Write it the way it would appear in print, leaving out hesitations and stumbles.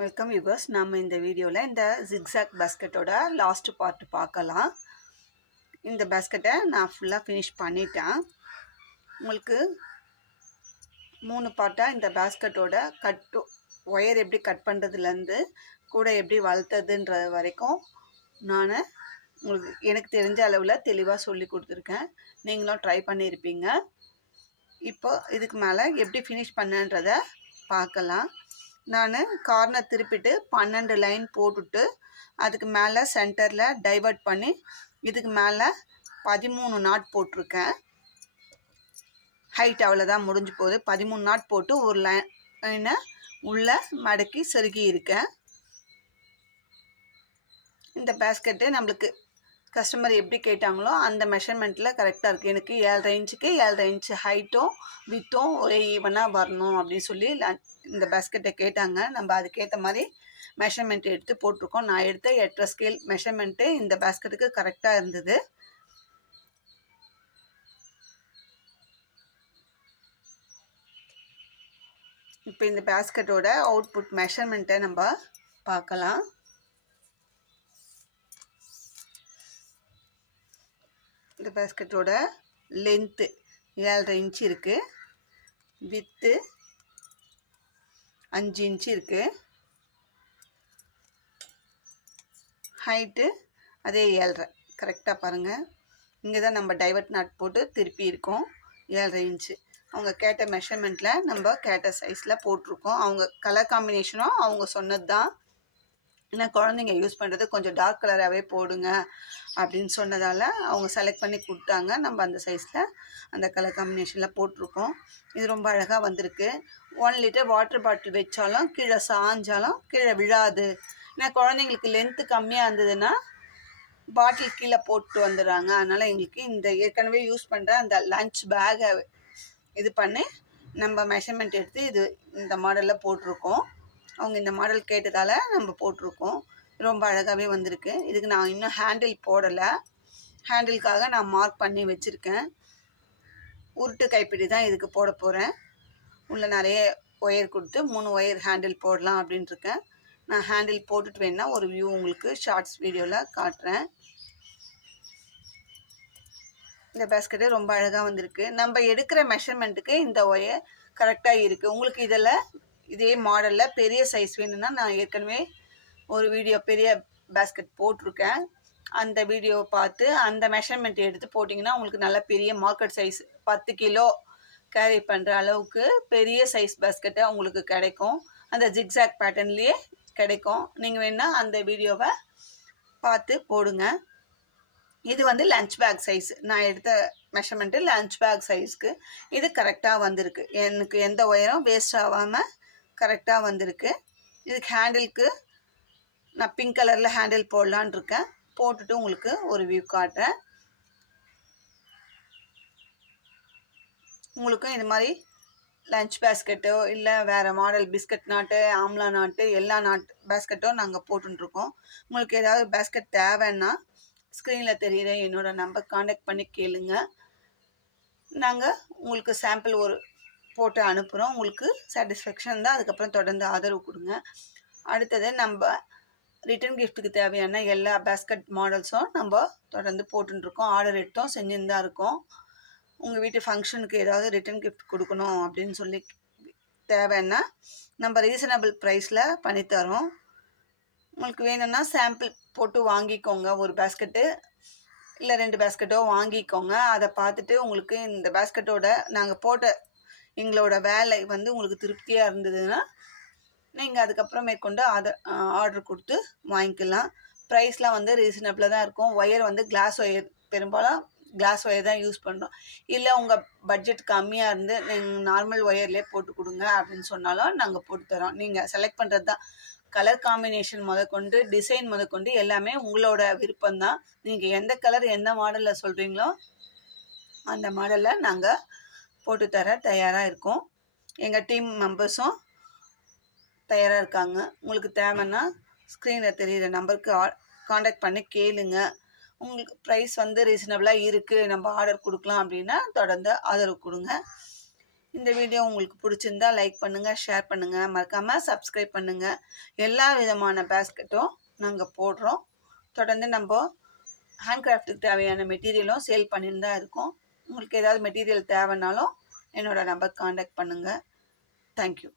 Welcome viewers. நம்ம இந்த வீடியோவில் இந்த ஜிக்ஸாக் பேஸ்கெட்டோட லாஸ்ட் பார்ட் பார்க்கலாம். இந்த பேஸ்கெட்டை நான் ஃபுல்லாக ஃபினிஷ் பண்ணிட்டேன். உங்களுக்கு 3 பார்ட்டாக இந்த பேஸ்கெட்டோட ஒயர் எப்படி கட் பண்ணுறதுலேருந்து கூட எப்படி வளர்த்ததுன்ற வரைக்கும் நான் எனக்கு தெரிஞ்ச அளவில் தெளிவாக சொல்லி கொடுத்துருக்கேன். நீங்களும் ட்ரை பண்ணியிருப்பீங்க. இப்போ இதுக்கு மேலே எப்படி ஃபினிஷ் பண்ணன்றதை பார்க்கலாம். நான் கார்னர் திருப்பிட்டு 12 லைன் போட்டுட்டு அதுக்கு மேலே சென்டரில் டைவர்ட் பண்ணி இதுக்கு மேலே 13 நாட் போட்டிருக்கேன். ஹைட் அவ்வளோதான், முடிஞ்சு போகுது. 13 நாட் போட்டு ஒரு லைனை உள்ளே மடக்கி செருகி இருக்கேன். இந்த பேஸ்கெட்டு நம்மளுக்கு கஸ்டமர் எப்படி கேட்டாங்களோ அந்த மெஷர்மெண்ட்டில் கரெக்டாக இருக்குது. எனக்கு 7.5 இன்ச்சுக்கு 7.5 இன்ச்சு ஹைட்டும் வித்தும் ஒரே ஈவனாக வரணும் அப்படின்னு சொல்லி இந்த பேஸ்கெட்டை கேட்டாங்க. நம்ம அதுக்கேற்ற மாதிரி மெஷர்மெண்ட் எடுத்து போட்டிருக்கோம். நான் எடுத்த 8.5 ஸ்கேல் மெஷர்மெண்ட்டு இந்த பேஸ்கெட்டுக்கு கரெக்டாக இருந்தது. இப்போ இந்த பேஸ்கெட்டோட அவுட்புட் மெஷர்மெண்ட்டை நம்ம பார்க்கலாம். இந்த பேஸ்கெட்டோட லென்த்து 7.5 இன்ச்சு இருக்குது, வித்து 5 இன்ச்சு இருக்குது, ஹைட்டு அதே 7.5. கரெக்டாக பாருங்கள். இங்கே தான் நம்ம டைவர்ட் நாட் போட்டு திருப்பி இருக்கோம். 7.5 இன்ச்சு அவங்க கேட்ட மெஷர்மெண்ட்டில் நம்ம கேட்ட சைஸில் போட்டிருக்கோம். அவங்க கலர் காம்பினேஷனும் அவங்க சொன்னது தான். ஏன்னா குழந்தைங்க யூஸ் பண்ணுறது கொஞ்சம் டார்க் கலராகவே போடுங்க அப்படின்னு சொன்னதால் அவங்க செலக்ட் பண்ணி கொடுத்தாங்க. நம்ம அந்த சைஸில் அந்த கலர் காம்பினேஷனில் போட்டிருக்கோம். இது ரொம்ப அழகாக வந்திருக்கு. 1 லிட்டர் வாட்டர் பாட்டில் வச்சாலும் கீழே சாஞ்சாலும் கீழே விழாது. ஏன்னா குழந்தைங்களுக்கு லென்த்து கம்மியாக இருந்ததுன்னா பாட்டில் கீழே போட்டு வந்துடுறாங்க. அதனால் எங்களுக்கு இந்த ஏற்கனவே யூஸ் பண்ணுற அந்த லன்ச் பேகை இது பண்ணி நம்ம மெஷர்மெண்ட் எடுத்து இந்த மாடலில் போட்டிருக்கோம். அவங்க இந்த மாடல் கேட்டதால் நம்ம போட்டிருக்கோம். ரொம்ப அழகாகவே வந்திருக்கு. இதுக்கு நான் இன்னும் ஹேண்டில் போடலை. ஹேண்டிலுக்காக நான் மார்க் பண்ணி வச்சுருக்கேன். உருட்டு கைப்பிடி தான் இதுக்கு போட போகிறேன். உள்ளே நிறைய ஒயர் கொடுத்து 3 ஒயர் ஹேண்டில் போடலாம் அப்படின்ட்டுருக்கேன். நான் ஹேண்டில் போட்டுட்டு வேணா ஒரு வியூ உங்களுக்கு ஷார்ட்ஸ் வீடியோவில் காட்டுறேன். இந்த பேஸ்கெட்டு ரொம்ப அழகாக வந்திருக்கு. நம்ம எடுக்கிற மெஷர்மெண்ட்டுக்கு இந்த ஒயர் கரெக்டாக இருக்குது. உங்களுக்கு இதில் இதே மாடலில் பெரிய சைஸ் வேணும்னா நான் ஏற்கனவே ஒரு வீடியோ பெரிய பேஸ்கெட் போட்டிருக்கேன். அந்த வீடியோவை பார்த்து அந்த மெஷர்மெண்ட் எடுத்து போட்டிங்கன்னா உங்களுக்கு நல்ல பெரிய மார்க்கெட் சைஸ் 10 கிலோ கேரி பண்ணுற அளவுக்கு பெரிய சைஸ் பேஸ்கெட்டை உங்களுக்கு கிடைக்கும். அந்த ஜிக்ஸாக் பேட்டர்ன்லேயே கிடைக்கும். நீங்கள் வேணால் அந்த வீடியோவை பார்த்து போடுங்க. இது வந்து லன்ச் பேக் சைஸ். நான் எடுத்த மெஷர்மெண்ட்டு லன்ச் பேக் சைஸ்க்கு இது கரெக்டாக வந்திருக்கு. எனக்கு எந்த ஒயரும் வேஸ்ட் ஆகாமல் கரெக்டாக வந்திருக்கு. இதுக்கு ஹேண்டிலுக்கு நான் பிங்க் கலரில் ஹேண்டில் போடலான் இருக்கேன். போட்டுட்டு உங்களுக்கு ஒரு வியூ காட்டுறேன். உங்களுக்கும் இது மாதிரி லன்ச் பேஸ்கெட்டோ இல்லை வேறு மாடல் பிஸ்கட் நாட்டு, ஆம்லா நாட்டு, எல்லா பேஸ்கெட்டோ நாங்கள் போட்டுருக்கோம். உங்களுக்கு ஏதாவது பேஸ்கெட் தேவைன்னா ஸ்க்ரீனில் தெரியுற என்னோடய நம்பர் காண்டாக்ட் பண்ணி கேளுங்க. நாங்கள் உங்களுக்கு சாம்பிள் ஒரு போட்டு அனுப்புகிறோம். உங்களுக்கு சாட்டிஸ்ஃபேக்ஷன் தான். அதுக்கப்புறம் தொடர்ந்து ஆதரவு கொடுங்க. அடுத்தது நம்ம ரிட்டன் கிஃப்ட்டுக்கு தேவையான எல்லா பேஸ்கெட் மாடல்ஸும் நம்ம தொடர்ந்து போட்டுருக்கோம். ஆர்டர் எடுத்தோம், செஞ்சுன்னு தான் இருக்கோம். உங்கள் வீட்டு ஃபங்க்ஷனுக்கு ஏதாவது ரிட்டன் கிஃப்ட் கொடுக்கணும் அப்படின்னு சொல்லி தேவைன்னா நம்ம ரீசனபிள் ப்ரைஸில் பண்ணித்தரோம். உங்களுக்கு வேணும்னா சாம்பிள் போட்டு வாங்கிக்கோங்க. ஒரு பேஸ்கெட்டு இல்லை 2 பேஸ்கெட்டோ வாங்கிக்கோங்க. அதை பார்த்துட்டு உங்களுக்கு இந்த பேஸ்கெட்டோட நாங்கள் போட்ட எங்களோட வேலை வந்து உங்களுக்கு திருப்தியாக இருந்ததுன்னா நீங்கள் அதுக்கப்புறம் மேற்கொண்டு ஆர்டர் கொடுத்து வாங்கிக்கலாம். ப்ரைஸ்லாம் வந்து ரீசனபிளாக தான் இருக்கும். ஒயர் வந்து கிளாஸ் ஒயர், பெரும்பாலும் கிளாஸ் ஒயர் தான் யூஸ் பண்ணுறோம். இல்லை உங்கள் பட்ஜெட் கம்மியாக இருந்து நீங்கள் நார்மல் ஒயர்லேயே போட்டு கொடுங்க அப்படின்னு சொன்னாலும் நாங்கள் போட்டு தரோம். நீங்கள் செலக்ட் பண்ணுறது தான். கலர் காம்பினேஷன் முதற்கொண்டு டிசைன் முதற்கொண்டு எல்லாமே உங்களோட விருப்பம்தான். நீங்கள் எந்த கலர் எந்த மாடலில் சொல்கிறீங்களோ அந்த மாடலில் நாங்கள் போட்டு தர தயாராக இருக்கோம். எங்கள் டீம் மெம்பர்ஸும் தயாராக இருக்காங்க. உங்களுக்கு தேவைன்னா ஸ்க்ரீனில் தெரிகிற நம்பருக்கு காண்டாக்ட் பண்ணி கேளுங்க. உங்களுக்கு ப்ரைஸ் வந்து ரீசனபிளாக இருக்குது, நம்ம ஆர்டர் கொடுக்கலாம் அப்படின்னா தொடர்ந்து ஆதரவு கொடுங்க. இந்த வீடியோ உங்களுக்கு பிடிச்சிருந்தா லைக் பண்ணுங்கள், ஷேர் பண்ணுங்கள், மறக்காமல் சப்ஸ்கிரைப் பண்ணுங்கள். எல்லா விதமான பேஸ்கெட்டும் நாங்கள் போடுறோம். தொடர்ந்து நம்ம ஹேண்ட்கிராஃப்ட்டுக்கு தேவையான மெட்டீரியலும் சேல் பண்ணிட்டு தான் இருக்கோம். உங்களுக்கு ஏதாவது மெட்டீரியல் தேவைன்னாலும் என்னோடய நம்பர் காண்டாக்ட் பண்ணுங்கள். தேங்க்யூ.